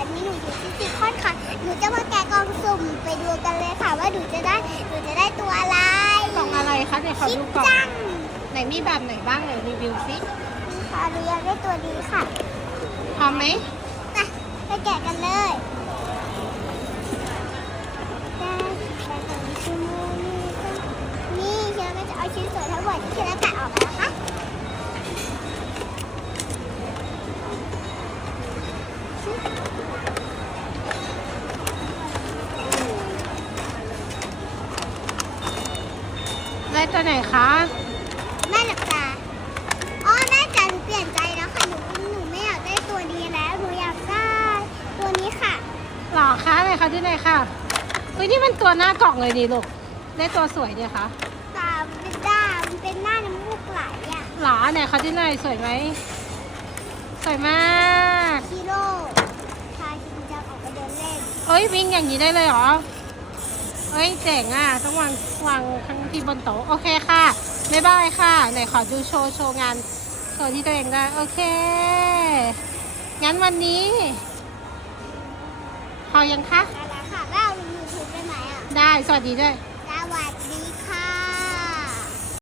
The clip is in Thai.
วันนี้หนูอยู่ที่ซีคอนค่ะ หนูจะมาแกะกล่องสุ่มไปดูกันเลยค่ะ ว่าหนูจะได้หนูจะได้ตัวอะไรกล่องอะไรคะเดี๋ยวขอชิดูปกล่องจังไหนมีแบบไหนบ้างไหนรีวิวซิค่ะหนูอยากได้ตัวนี้ค่ะพร้อมไหม ไปไปแกะกันเลยได้แต่ของชิโมนี่ก็นี่เชียวก็จะเอาชิ้นส่วนทั้งหมดที่เชียวแกะออกมานะคะชึบ ได้ตัวไหนคะ แม่หลับตาอ๋อแม่จ๋าหนูเปลี่ยนใจแล้วค่ะ หนูหนูไม่อยากได้ตัวนี้แล้ว หนูอยากได้ ตัวนี้ค่ะ หรอคะไหนคะที่ไหนค่ะอุ้ยนี่มันตัวหน้ากล่องเลยดีลูก ได้ตัวสวยเนี่ยคะตาเป็นด้ามันเป็นหน้าน้ำมูกไหลอะหรอไหนคะที่ไหนสวยไหม สวยมากชิโร่พาชินจังออกไปเดินเล่นเอ้ยวิ่งอย่างนี้ได้เลยเหรอ เอ้ยเจ๋งอะต้องวางวางข้างที่บนโต๊ะโอเคค่ะบ๊ายบายค่ะไหนขอดูโชว์โชว์งานโชว์ที่ตัวเองได้โอเค งั้นวันนี้พอยังคะกันแล้วค่ะแล้วเอาลงยูทูบได้ไหมอะ ได้สวัสดีด้วยสวัสดีค่ะ